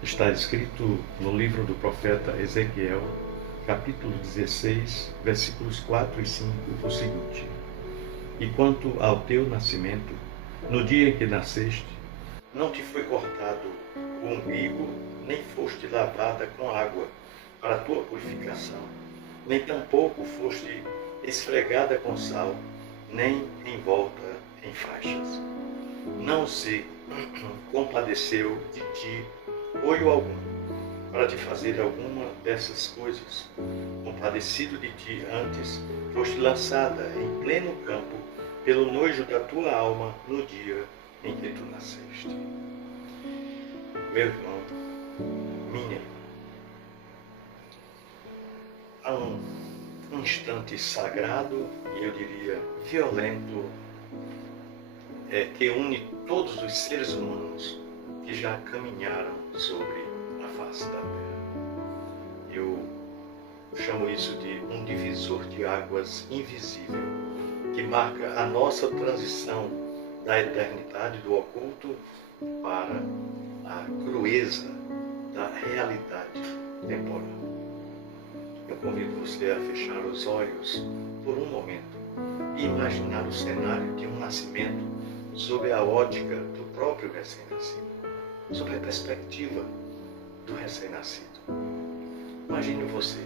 Está escrito no livro do profeta Ezequiel, capítulo 16, versículos 4 e 5, o seguinte: E quanto ao teu nascimento, no dia em que nasceste, não te foi cortado o umbigo, nem foste lavada com água para a tua purificação, nem tampouco foste esfregada com sal, nem envolta em faixas. Não se compadeceu de ti olho algum, para te fazer alguma dessas coisas. Compadecido de ti antes, foste lançada em pleno campo pelo nojo da tua alma no dia em que tu nasceste. Meu irmão, minha irmã, há um instante sagrado e eu diria violento que une todos os seres humanos que já caminharam sobre a face da terra. Eu chamo isso de um divisor de águas invisível, que marca a nossa transição da eternidade do oculto para a crueza da realidade temporal. Eu convido você a fechar os olhos por um momento e imaginar o cenário de um nascimento sob a ótica do próprio recém-nascido, sob a perspectiva do recém-nascido. Imagine você,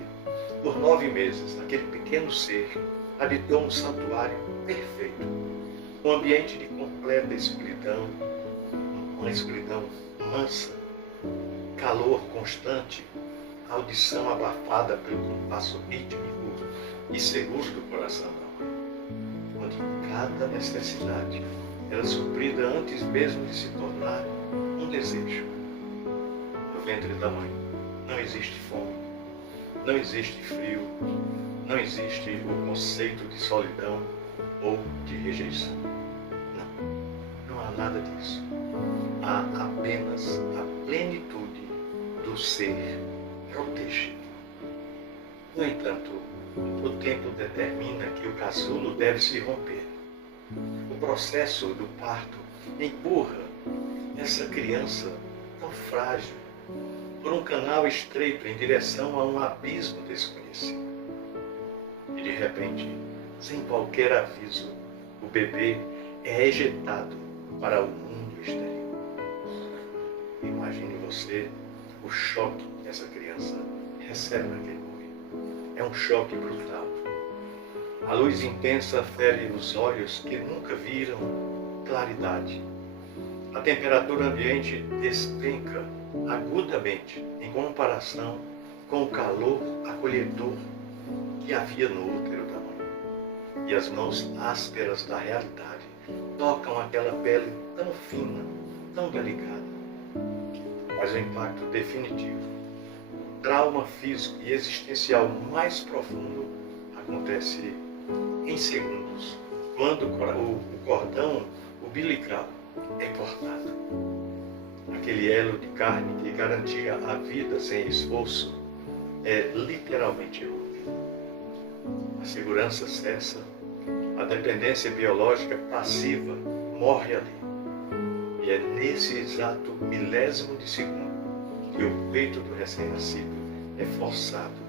por 9 meses, aquele pequeno ser habitou um santuário perfeito, um ambiente de completa escuridão, uma escuridão mansa, calor constante, audição abafada pelo compasso rítmico e seguro do coração da mãe, onde cada necessidade era suprida antes mesmo de se tornar um desejo. No ventre da mãe não existe fome, não existe frio, não existe o conceito de solidão ou de rejeição. Não há nada disso. Há apenas a plenitude do ser protegido. No entanto, o tempo determina que o casulo deve se romper. O processo do parto empurra essa criança tão frágil por um canal estreito em direção a um abismo desconhecido. E de repente, sem qualquer aviso, o bebê é ejetado para o mundo exterior. Imagine você o choque que essa criança recebe naquele momento. É um choque brutal. A luz intensa fere os olhos que nunca viram claridade. A temperatura ambiente despenca agudamente em comparação com o calor acolhedor que havia no útero da mãe. E as mãos ásperas da realidade tocam aquela pele tão fina, tão delicada. Mas o impacto definitivo, o trauma físico e existencial mais profundo acontece em segundos, quando o cordão umbilical é cortado. Aquele elo de carne que garantia a vida sem esforço é literalmente rompido. A segurança cessa, a dependência biológica passiva morre ali. E é nesse exato milésimo de segundo que o peito do recém-nascido é forçado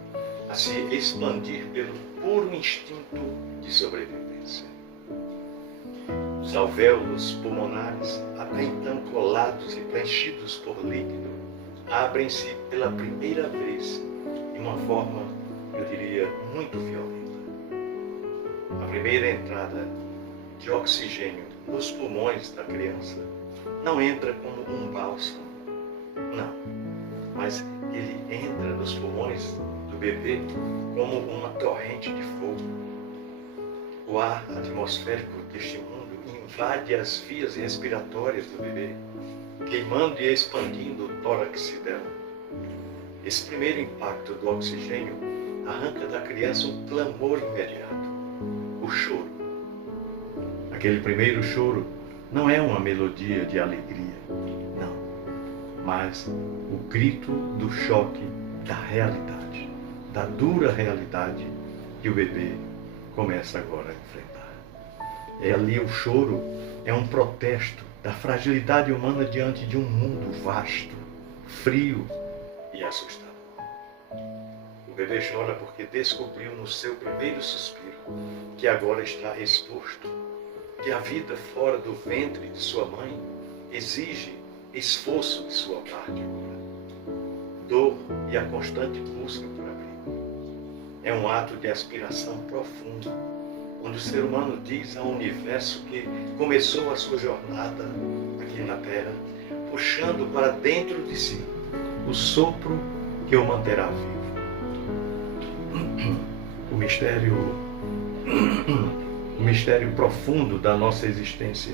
a se expandir pelo puro instinto de sobrevivência. Os alvéolos pulmonares, até então colados e preenchidos por líquido, abrem-se pela primeira vez de uma forma, eu diria, muito violenta. A primeira entrada de oxigênio nos pulmões da criança não entra como um bálsamo, não, mas ele entra nos pulmões do bebê como uma torrente de fogo. O ar atmosférico deste mundo invade as vias respiratórias do bebê, queimando e expandindo o tórax dela. Esse primeiro impacto do oxigênio arranca da criança um clamor imediato, o choro. Aquele primeiro choro não é uma melodia de alegria, não, mas o grito do choque da realidade, da dura realidade que o bebê começa agora a enfrentar. Ali o choro é um protesto da fragilidade humana diante de um mundo vasto, frio e assustador. O bebê chora porque descobriu no seu primeiro suspiro que agora está exposto, que a vida fora do ventre de sua mãe exige esforço de sua parte agora, dor e a constante busca por abrigo. É um ato de aspiração profunda, onde o ser humano diz ao universo que começou a sua jornada aqui na Terra, puxando para dentro de si o sopro que o manterá vivo. O mistério profundo da nossa existência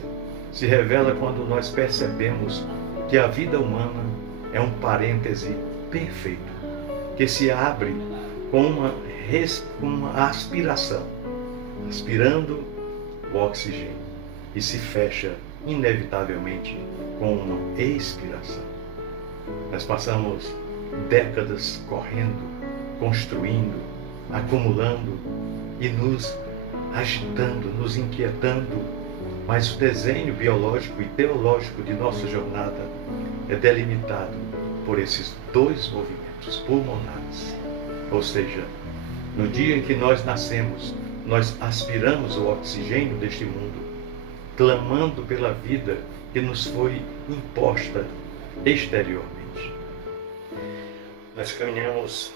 se revela quando nós percebemos que a vida humana é um parêntese perfeito, que se abre com uma aspiração, aspirando o oxigênio, e se fecha inevitavelmente com uma expiração. Nós passamos décadas correndo, construindo, acumulando e nos agitando, nos inquietando, mas o desenho biológico e teológico de nossa jornada é delimitado por esses dois movimentos pulmonares. Ou seja, no dia em que nós nascemos, nós aspiramos o oxigênio deste mundo, clamando pela vida que nos foi imposta exteriormente. Nós caminhamos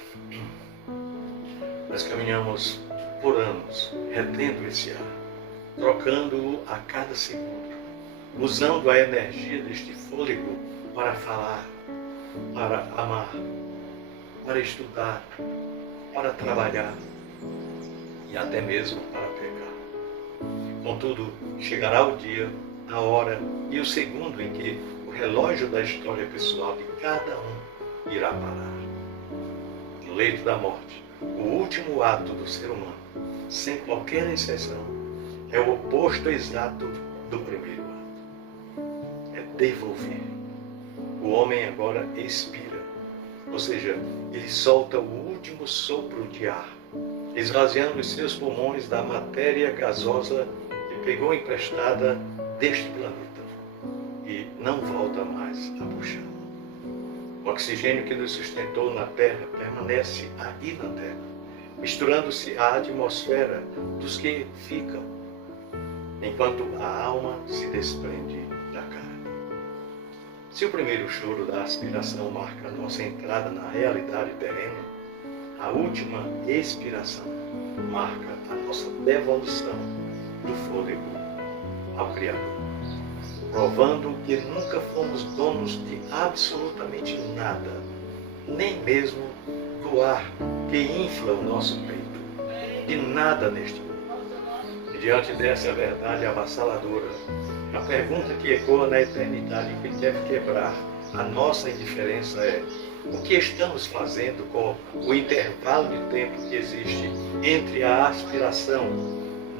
por anos, retendo esse ar, trocando-o a cada segundo, usando a energia deste fôlego para falar, para amar, para estudar, para trabalhar e até mesmo para pecar. Contudo, chegará o dia, a hora e o segundo em que o relógio da história pessoal de cada um irá parar. No leito da morte, o último ato do ser humano, sem qualquer exceção, é o oposto exato do primeiro ato. É devolver. O homem agora expira, ou seja, ele solta o último sopro de ar, esvaziando os seus pulmões da matéria gasosa que pegou emprestada deste planeta e não volta mais a puxar. O oxigênio que nos sustentou na Terra permanece aí na Terra, misturando-se à atmosfera dos que ficam, enquanto a alma se desprende da carne. Se o primeiro choro da aspiração marca a nossa entrada na realidade terrena, a última expiração marca a nossa devolução do fôlego ao Criador, provando que nunca fomos donos de absolutamente nada, nem mesmo do ar que infla o nosso peito, de nada neste mundo. E diante dessa verdade avassaladora, a pergunta que ecoa na eternidade e que deve quebrar a nossa indiferença é: o que estamos fazendo com o intervalo de tempo que existe entre a aspiração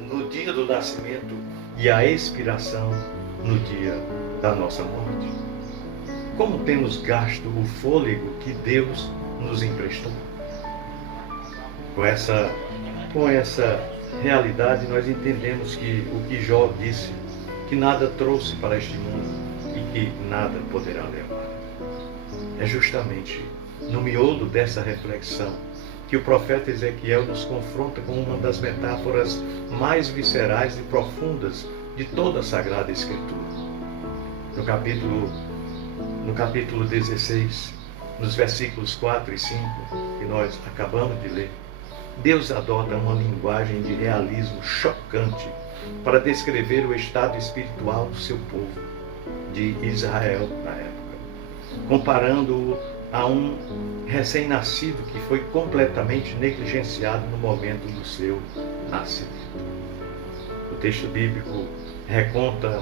no dia do nascimento e a expiração no dia da nossa morte? Como temos gasto o fôlego que Deus nos emprestou? Com essa realidade, nós entendemos que o que Jó disse, que nada trouxe para este mundo e que nada poderá levar. É justamente no miolo dessa reflexão que o profeta Ezequiel nos confronta com uma das metáforas mais viscerais e profundas de toda a Sagrada Escritura. No capítulo 16, nos versículos 4 e 5, que nós acabamos de ler, Deus adota uma linguagem de realismo chocante para descrever o estado espiritual do seu povo, de Israel na época, comparando-o a um recém-nascido que foi completamente negligenciado no momento do seu nascimento. O texto bíblico reconta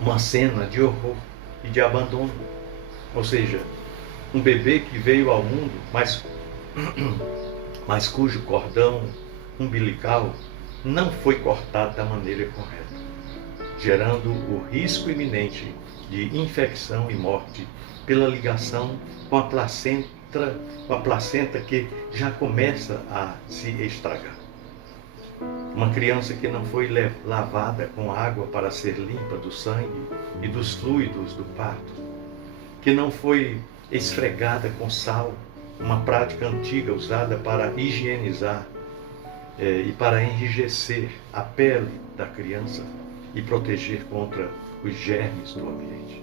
uma cena de horror e de abandono, ou seja, um bebê que veio ao mundo, mas cujo cordão umbilical não foi cortado da maneira correta, gerando o risco iminente de infecção e morte pela ligação com a placenta que já começa a se estragar. Uma criança que não foi lavada com água para ser limpa do sangue e dos fluidos do parto, que não foi esfregada com sal, uma prática antiga usada para higienizar e para enrijecer a pele da criança e proteger contra os germes do ambiente.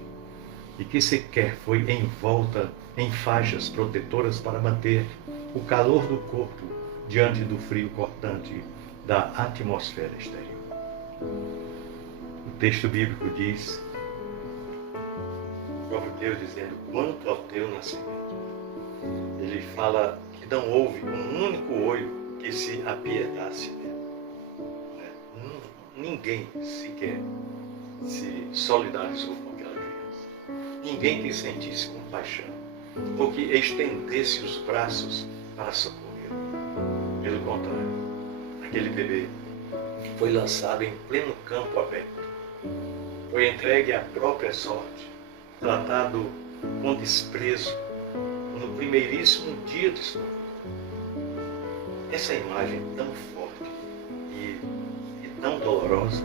E que sequer foi envolta em faixas protetoras para manter o calor do corpo diante do frio cortante da atmosfera exterior. O texto bíblico diz, o próprio Deus dizendo, quanto ao teu nascimento, ele fala que não houve um único olho que se apiedasse dele. Ninguém sequer se solidarizou com aquela criança. Ninguém que sentisse compaixão, ou que estendesse os braços para socorrê-lo. Pelo contrário, aquele bebê foi lançado em pleno campo aberto. Foi entregue à própria sorte, tratado com desprezo no primeiríssimo dia de sua vida. Essa imagem tão forte e tão dolorosa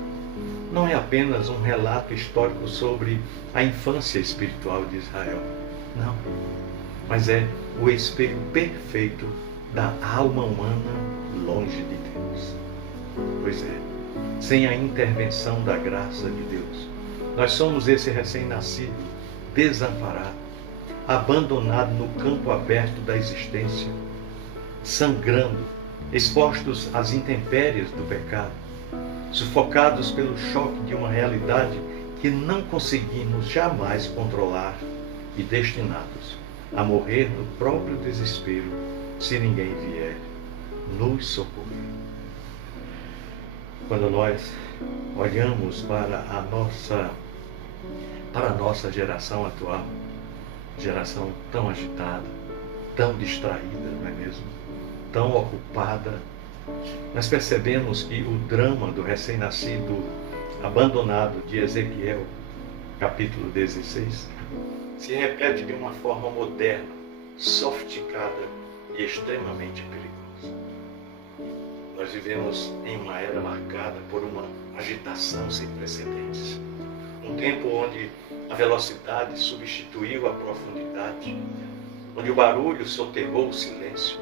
não é apenas um relato histórico sobre a infância espiritual de Israel. Não. Mas é o espelho perfeito da alma humana longe de Deus. Pois é, sem a intervenção da graça de Deus, nós somos esse recém-nascido, desamparado, abandonado no campo aberto da existência, sangrando, expostos às intempéries do pecado, sufocados pelo choque de uma realidade que não conseguimos jamais controlar e destinados a morrer no próprio desespero se ninguém vier nos socorrer. Quando nós olhamos para a nossa geração atual, geração tão agitada, tão distraída, não é mesmo? Tão ocupada, nós percebemos que o drama do recém-nascido abandonado de Ezequiel, capítulo 16, se repete de uma forma moderna, sofisticada e extremamente perigosa. Nós vivemos em uma era marcada por uma agitação sem precedentes. Um tempo onde a velocidade substituiu a profundidade, onde o barulho soterrou o silêncio.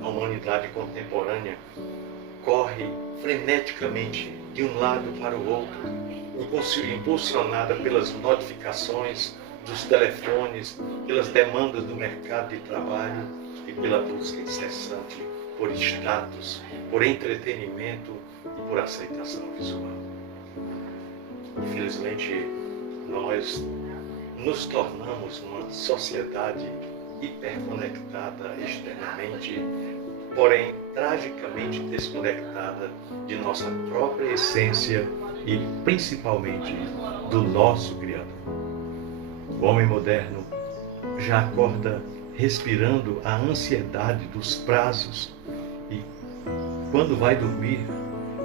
A humanidade contemporânea corre freneticamente de um lado para o outro, impulsionada pelas notificações dos telefones, pelas demandas do mercado de trabalho e pela busca incessante por status, por entretenimento e por aceitação visual. Infelizmente, nós nos tornamos uma sociedade hiperconectada externamente, porém tragicamente desconectada de nossa própria essência e principalmente do nosso Criador. O homem moderno já acorda respirando a ansiedade dos prazos e quando vai dormir,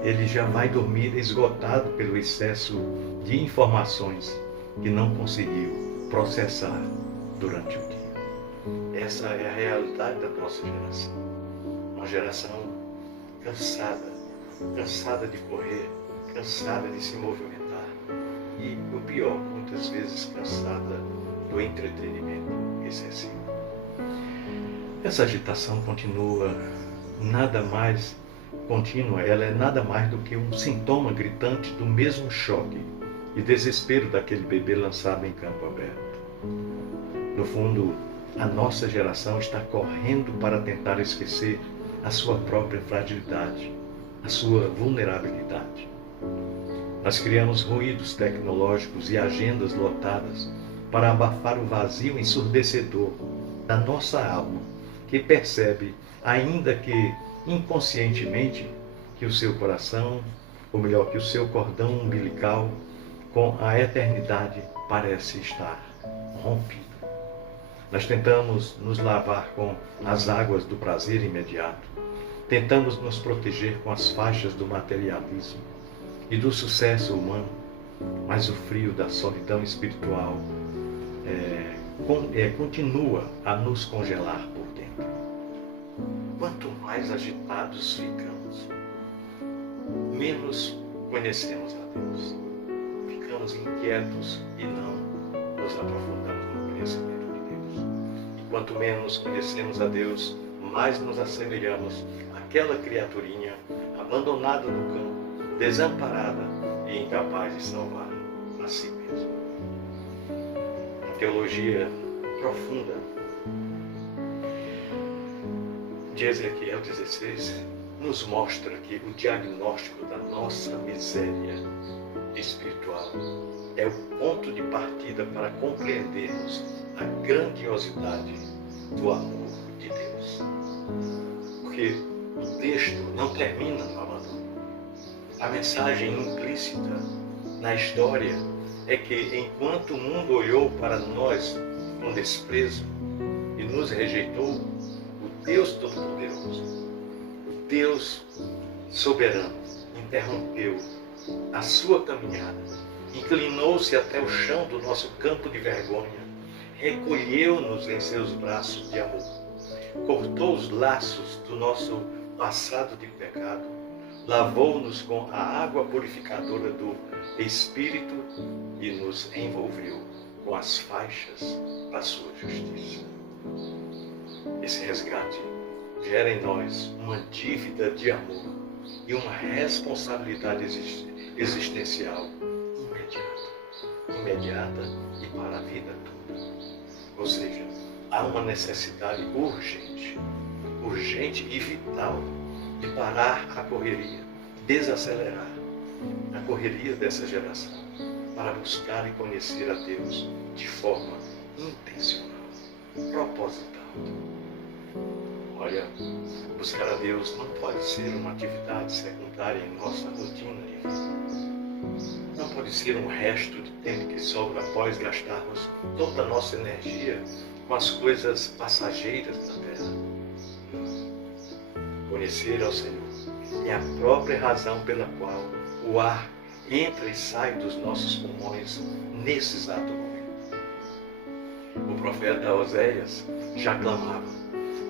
ele já vai dormir esgotado pelo excesso de informações que não conseguiu processar durante o dia. Essa é a realidade da nossa geração. Uma geração cansada de correr, cansada de se movimentar e, o pior, muitas vezes cansada do entretenimento excessivo. Essa agitação contínua, ela é nada mais do que um sintoma gritante do mesmo choque e desespero daquele bebê lançado em campo aberto. No fundo, a nossa geração está correndo para tentar esquecer a sua própria fragilidade, a sua vulnerabilidade. Nós criamos ruídos tecnológicos e agendas lotadas para abafar o vazio ensurdecedor da nossa alma, que percebe, ainda que inconscientemente, que o seu coração, ou melhor, que o seu cordão umbilical com a eternidade parece estar rompido. Nós tentamos nos lavar com as águas do prazer imediato, tentamos nos proteger com as faixas do materialismo e do sucesso humano, mas o frio da solidão espiritual continua a nos congelar por dentro. Quanto mais agitados ficamos, menos conhecemos a Deus. Ficamos inquietos e não nos aprofundamos no conhecimento de Deus. Quanto menos conhecemos a Deus, mais nos assemelhamos àquela criaturinha abandonada no campo, desamparada e incapaz de salvar a si mesma. Uma teologia profunda de Ezequiel 16 nos mostra que o diagnóstico da nossa miséria espiritual é o ponto de partida para compreendermos a grandiosidade do amor de Deus. Porque o texto não termina no abandono. A mensagem implícita na história é que enquanto o mundo olhou para nós com desprezo e nos rejeitou, o Deus Todo-Poderoso, o Deus soberano, interrompeu a sua caminhada, inclinou-se até o chão do nosso campo de vergonha, recolheu-nos em seus braços de amor, cortou os laços do nosso passado de pecado, lavou-nos com a água purificadora do Espírito e nos envolveu com as faixas da sua justiça. Esse resgate gera em nós uma dívida de amor e uma responsabilidade existencial imediata e para a vida toda. Ou seja, há uma necessidade urgente e vital de parar a correria, desacelerar a correria dessa geração para buscar e conhecer a Deus de forma intencional, proposital. Olha, buscar a Deus não pode ser uma atividade secundária em nossa rotina de vida. Não pode ser um resto de tempo que sobra após gastarmos toda a nossa energia com as coisas passageiras da terra. Conhecer ao Senhor é a própria razão pela qual o ar entra e sai dos nossos pulmões nesse exato momento. O profeta Oséias já clamava: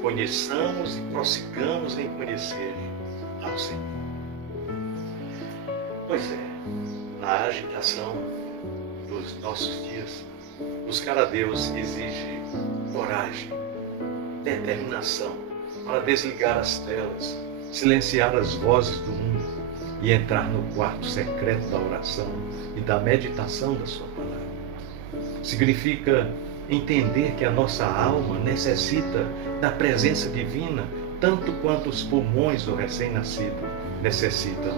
conheçamos e prossigamos em conhecer ao Senhor. Pois é, na agitação dos nossos dias, buscar a Deus exige coragem, determinação para desligar as telas, silenciar as vozes do mundo e entrar no quarto secreto da oração e da meditação da sua palavra. Significa entender que a nossa alma necessita da presença divina tanto quanto os pulmões do recém-nascido necessitam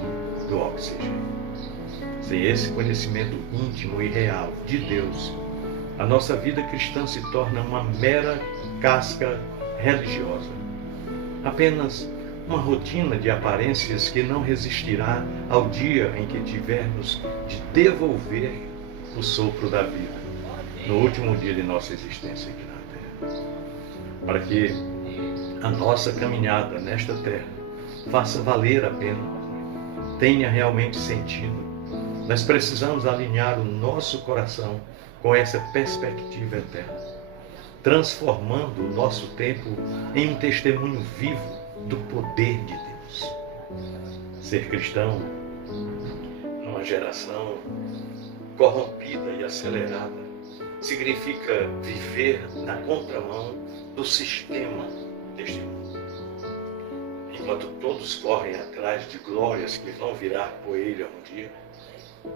do oxigênio. Sem esse conhecimento íntimo e real de Deus, a nossa vida cristã se torna uma mera casca religiosa, apenas uma rotina de aparências que não resistirá ao dia em que tivermos de devolver o sopro da vida, no último dia de nossa existência aqui na Terra. Para que a nossa caminhada nesta Terra faça valer a pena, tenha realmente sentido, nós precisamos alinhar o nosso coração com essa perspectiva eterna, transformando o nosso tempo em um testemunho vivo do poder de Deus. Ser cristão numa geração corrompida e acelerada significa viver na contramão do sistema deste mundo. Enquanto todos correm atrás de glórias que vão virar poeira um dia,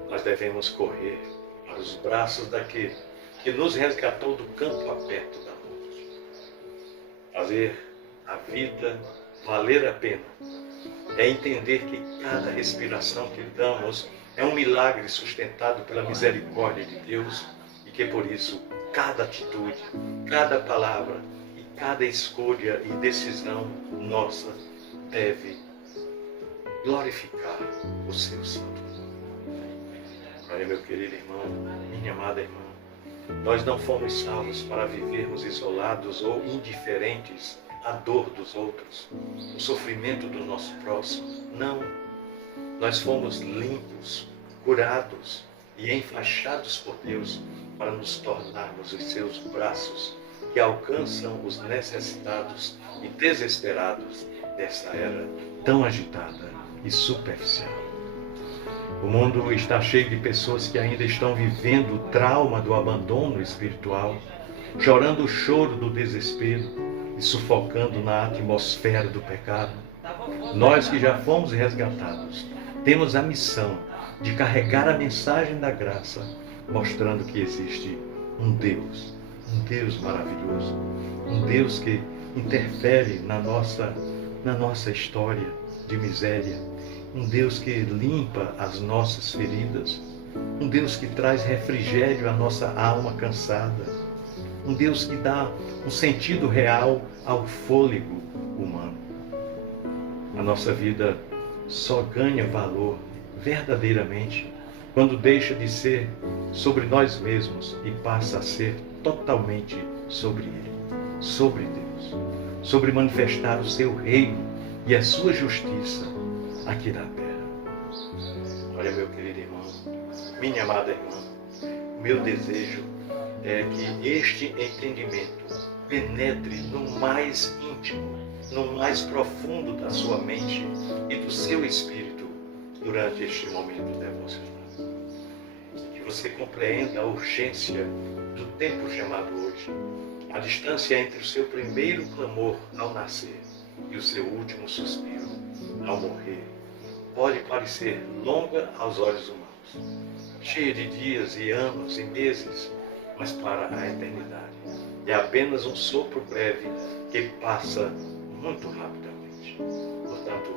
nós devemos correr para os braços daquele que nos resgatou do campo aberto da morte. Fazer a vida valer a pena é entender que cada respiração que damos é um milagre sustentado pela misericórdia de Deus e que por isso cada atitude, cada palavra e cada escolha e decisão nossa deve glorificar o seu santo nome. Olha, meu querido irmão, minha amada irmã, nós não fomos salvos para vivermos isolados ou indiferentes à dor dos outros, o sofrimento do nosso próximo. Não. Nós fomos limpos, curados e enfaixados por Deus para nos tornarmos os seus braços que alcançam os necessitados e desesperados dessa era tão agitada e superficial. O mundo está cheio de pessoas que ainda estão vivendo o trauma do abandono espiritual chorando o choro do desespero e sufocando na atmosfera do pecado. Nós que já fomos resgatados, temos a missão de carregar a mensagem da graça, mostrando que existe um Deus maravilhoso, um Deus que interfere na nossa história de miséria, um Deus que limpa as nossas feridas, um Deus que traz refrigério à nossa alma cansada, um Deus que dá um sentido real ao fôlego humano. A nossa vida só ganha valor verdadeiramente quando deixa de ser sobre nós mesmos e passa a ser totalmente sobre Ele, sobre Deus, sobre manifestar o seu reino e a sua justiça aqui na terra. Olha, meu querido irmão, minha amada irmã, o meu desejo é que este entendimento penetre no mais íntimo, no mais profundo da sua mente e do seu espírito durante este momento devocional. Que você compreenda a urgência do tempo chamado hoje, a distância entre o seu primeiro clamor ao nascer e o seu último suspiro ao morrer pode parecer longa aos olhos humanos, cheia de dias e anos e meses, mas para a eternidade é apenas um sopro breve que passa muito rapidamente. Portanto,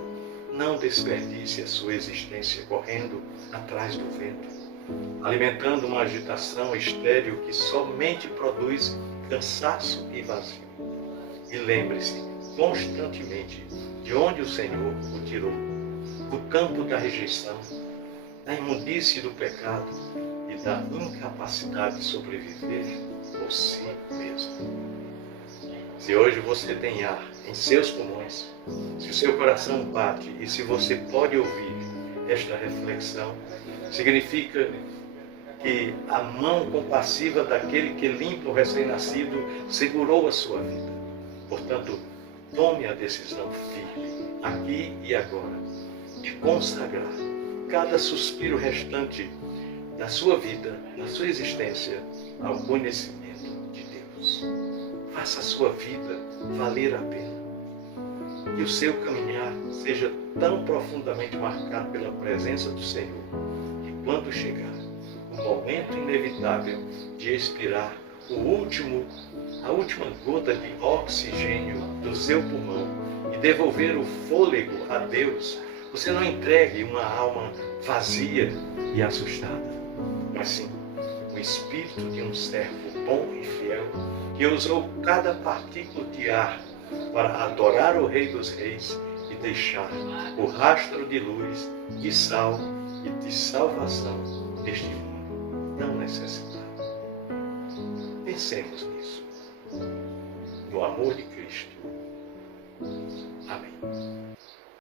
não desperdice a sua existência correndo atrás do vento, alimentando uma agitação estéril que somente produz cansaço e vazio. E lembre-se constantemente de onde o Senhor o tirou, do campo da rejeição, da imundície do pecado e da incapacidade de sobreviver por si mesmo. Se hoje você tem ar em seus pulmões, se o seu coração bate e se você pode ouvir esta reflexão, significa que a mão compassiva daquele que limpa o recém-nascido segurou a sua vida. Portanto, tome a decisão firme, aqui e agora, de consagrar cada suspiro restante da sua vida, da sua existência, ao conhecimento de Deus. Faça a sua vida valer a pena. Que o seu caminhar seja tão profundamente marcado pela presença do Senhor, que quando chegar o momento inevitável de expirar a última gota de oxigênio do seu pulmão e devolver o fôlego a Deus, você não entregue uma alma vazia e assustada, mas sim o espírito de um servo bom e fiel que usou cada partícula de ar para adorar o Rei dos Reis e deixar o rastro de luz, de sal e de salvação neste mundo tão necessitado. Pensemos nisso, no amor de Cristo. Amém.